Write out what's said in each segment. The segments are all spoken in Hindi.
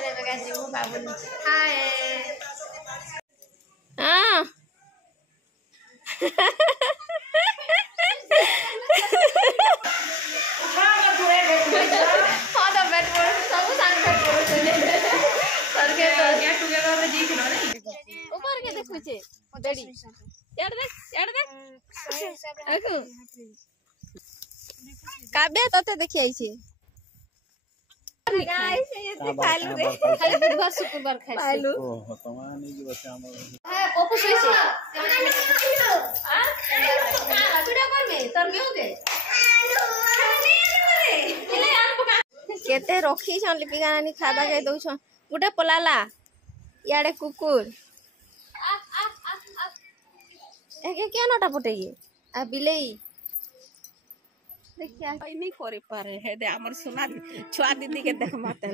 पछरे बेगा जीवो बाबू हाय हां हां तो बैठ पड़ सब संग बैठ पड़ सर के तो गेट टुगेदर में जी खिलो नहीं ऊपर के देखु छे डैडी यार देख देखो काबे तते देखि आई छे गाइस ये खालू रे खाली बुधवार शुक्रवार खाइ खालू ओ तमा नहीं जी बच्चा हमर है पप्पू सोई छे हां चूड़ा पर में तर में हो गए केते रखी छन लिपिका नानी खादा के दउ छन गुटे पलाला याडे कुकुर एके क्या नटा पटे ये आ बिलेई देखिया कोई नहीं करे पारे है दे हमर सोना छुआ दीदी के देख माते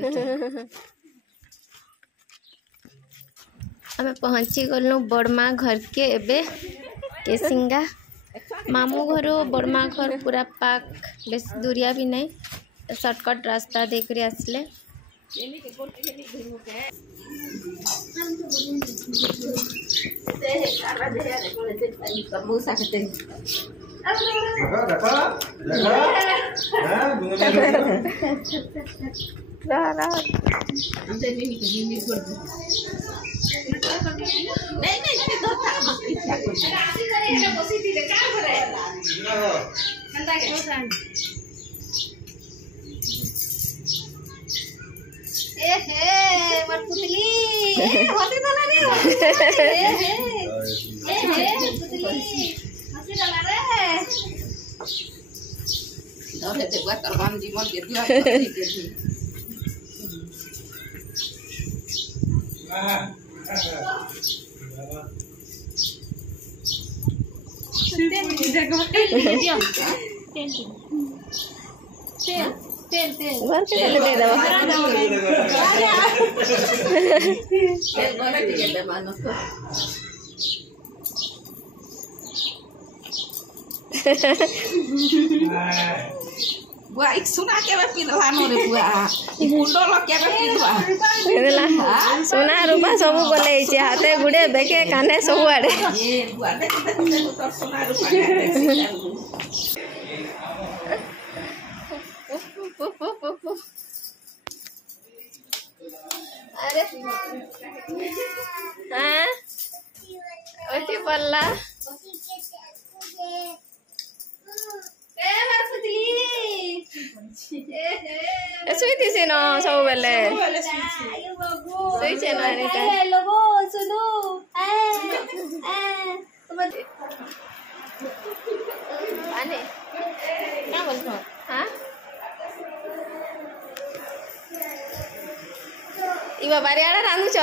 हमें पहुंची गलनु बड़मा घर के एबे केसिंगा मामू घर बड़मा घर पूरा पाक बेस दूरिया भी नहीं शॉर्टकट रास्ता देख रे आसले मर पुतली होती तो रे पुतली हंसी डाला रे दौड़े ते बात करवान जीवन के दिया के दी सुनते इधर को दिया तेल घर के चले दे दवा तेल घर के दे मानो बुआ एक सुना के बे पिलवा नो रे बुआ गुंडो ल के बे पिलवा देला सोना रूपा सब गले छै हाथे गुडे बेके काने सब आडे ए बुआ दे तो सोना रूपा अरे हाँ ओटी पल्ला सुईती से न सब बेले सुई छे न रे लोगो सुनो आने क्या बोलतो हां इबा बारियाडा रांधु छ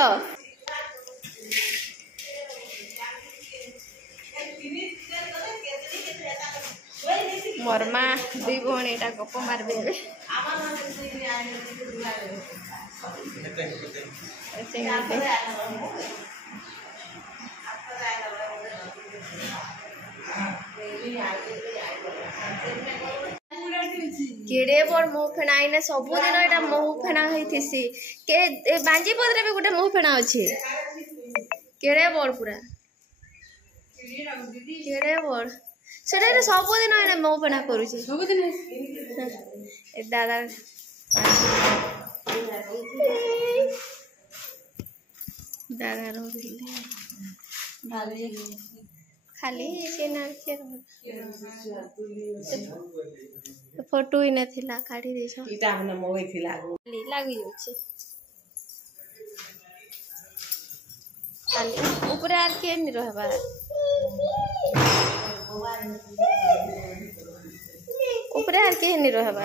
मरमा दुई भौणी एटा गप मारबे केड़े बड़ मुह फेना इने सब दिन एटा मुह फेना होइथिसी के बांजी पदरे भी गुटे मुह फेना अछि केड़े बड़ पूरा केड़े बड़ सेटा सब दिन एने मुह फेना करू छी सब दिन ए दादा दादा रोथिले भाभी खाली से ना के फोटो ही न थिला काढी दे छ इटा हमने मोई थिला लागि जाउ छी खाली ऊपर आर के नि रहबा ऊपर आर के नि रहबा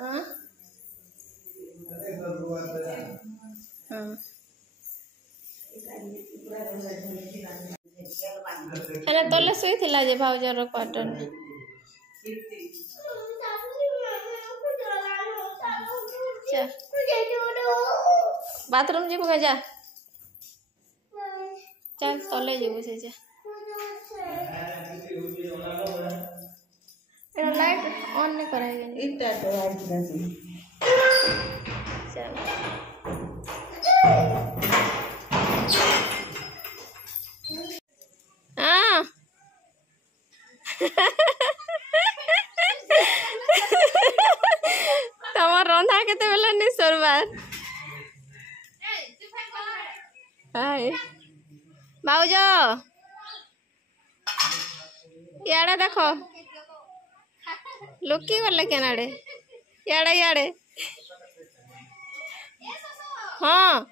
हां हां अरे तले सोई थिला जे भाउजर क्वार्टर बाथरूम जीव जा चल तले जीव से जा एटा लाइट ऑन नहीं कराएंगे इटा तो आज नहीं चल हां तमर रंधा केते बेला नि सरबार हाय बाउजो याडे देखो लुकी गले केनाडे याडे याडे हाँ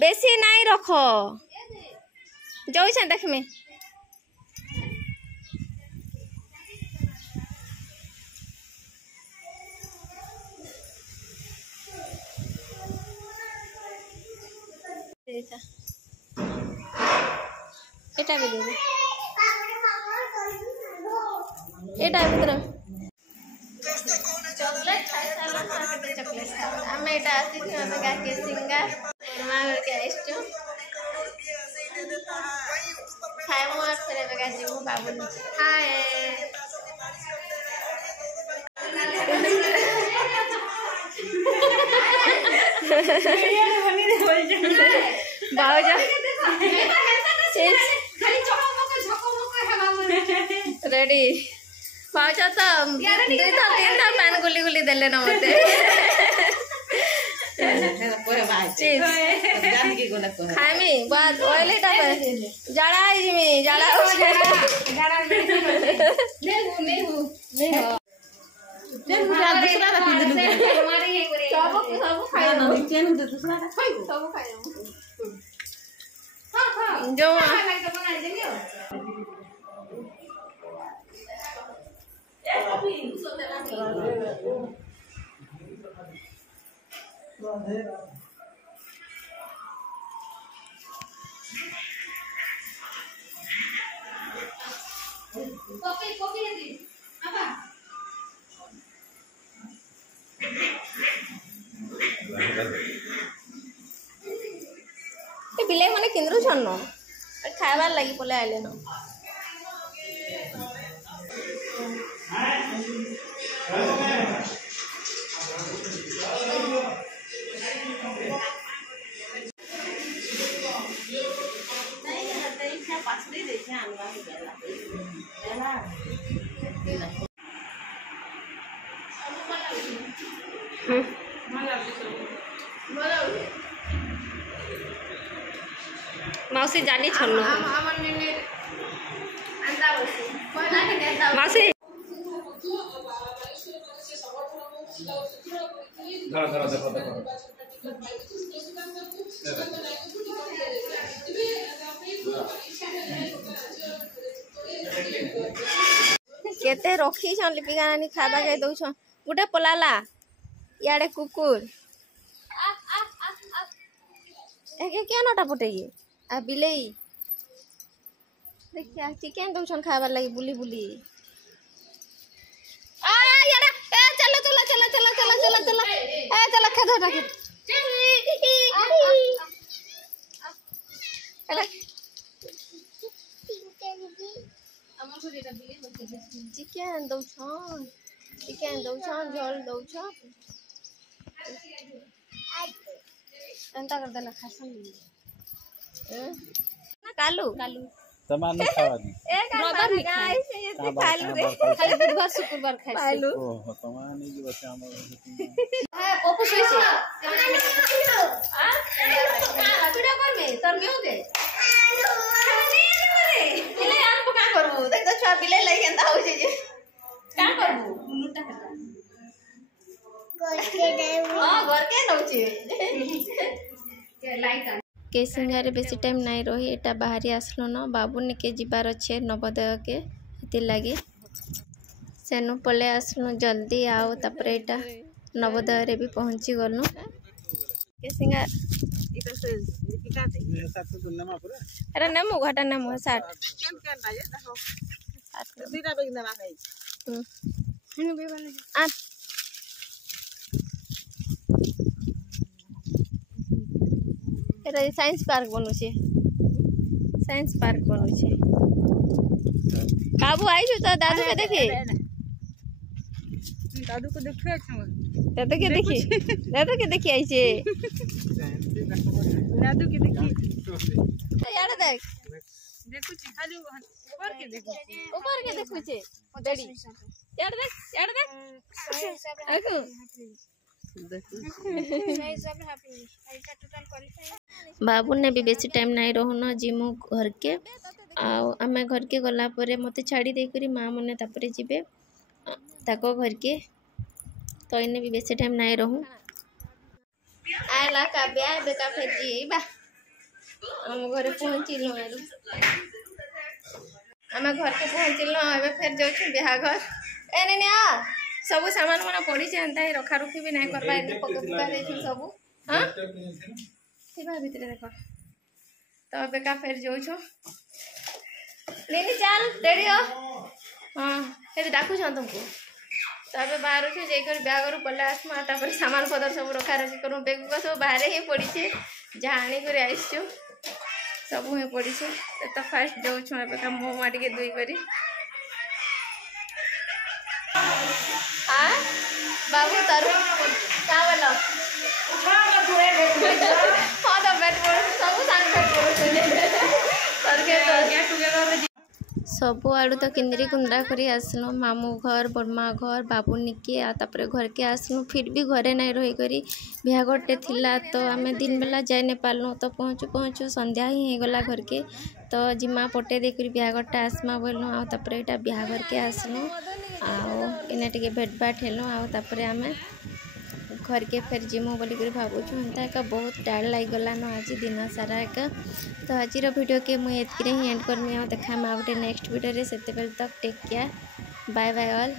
बेसी नहीं रखो जाऊ छे देख में एटा भी दे दे एटा भीतर चॉकलेट खाई सारा मार्केट चॉकलेट खाई हम एटा आसी कि हम का के सिंगार मां के आइस्टो खाए मोर से बेगा जीवो बाबू हाय बाबूजा रेडी बाबूजा तो तीन था पैन गुली गुली देले ना मते खाइमी बात ऑयल टा जाड़ा आई जिमी जाड़ा जाड़ा नहीं हूं सब खाई जो बिले मैंने केन्द्र छन खाबार लगी पले आइले न माउसी जानी छन्नो माउसी केते रखी छन लिपिका नानी खाबा के दउ छन गुटे पलाला याडे कुकुर एके क्या नटा पटे ये आ बिलेई देखिया चिकन दउ छन खाबार लागि बुली बुली आ याडा ए चलो चलो चलो चलो चलो चलो चलो ए चलो खेद हटा चिकन दउ छन झोल दउ छन एंता कर देला खासन ना कालू कालू तमान खावा दी ब्रदर गाइस ये खालू रे खाली बुधवार शुक्रवार खाइ खालू ओ तमान की बच्चा हम है पप्पू सोइसे आ वीडियो कर में तर क्यों दे बिले आन को का करबू देख तो छुआ बिले लई केनता हो जे का करबू मुनुटा घर के दउछे के लाइट के सिंगारे बेसी टाइम नहीं रही एटा बाहरी आसलो न बाबूनी के जीवार अच्छे नवोदय के इति लगे सेनु पले आसलु जल्दी आओ तापर एटा नवोदय रे भी पहुंची गलु के सिंगार अरे नेमु घटा नेमु 60 साइंस पार्क बनू छे साइंस पार्क बनू छे बाबू आई तो दादू के देखी दादू को देखिए दादू के देखी दादू के देखी आई छे दादू के देखिए यार देख देखो खाली ऊपर के देखो छे डैडी यार देख देखो बाबू ने भी बेसी टाइम नहीं रहन जिमु घर के आमे घर के गला परे मते छाड़ी दे करी माँ मने तापरे जीवे ताको घर के तो इने भी बेसी टाइम नहीं रहूँ आला का ब्याह बेका फेर जीबा हम घरे पहुँचिलु आमे घर के पहुँचिलु एबे फेर जाउछु ब्याह घर ए ने आ सब सामान मन पड़ी से एंता रखा रुखी भी नहीं करबा इने पके पुका दे सब हां थिबा भीतर देखो तो एबे का फेर जाउछु लेनी चल रेडी हो हां ए डाकू छ तुमको तबे बाहर से जाकर ब्याग रू पल्ला आसमा तापर सामान पदर सब रखा रखी करूँ बेग को सब बाहर ही पड़ी छे जहाँ आनी कर आसछु सब ही पड़ी छे तो फास्ट जाऊँ एबे का मुँह माटी के धोई करी हाँ बाबू तारू क्या बोलो हाँ तो बैठ पड़ सब सांग बैठ सब आड़ू तो किंदरी कुंदरा करी आसलु मामू घर बड़मा घर बाबू निके तापर घर के आसलु फिर भी घरे नहीं रही करी बिहागटे थिला तो आमे दिन बेला जाई नहीं पालु तो पहुँचू पहुँचू संध्या ही गला घर के तो जिमा पटे देकर बिहागटा आसमा बोलु आपर यहाँ बिहाघर के आसलु आने टे भेट भाट हेलु आपर आमे घर के फेर जिमु बोलिक भावुँ एंता एक बहुत टायर्ड लगिगलान आज दिन सारा एक तो आज वीडियो के मुझे एतक ही एंड करमी देखा गोटे नेक्स्ट वीडियो से तक take care bye bye all.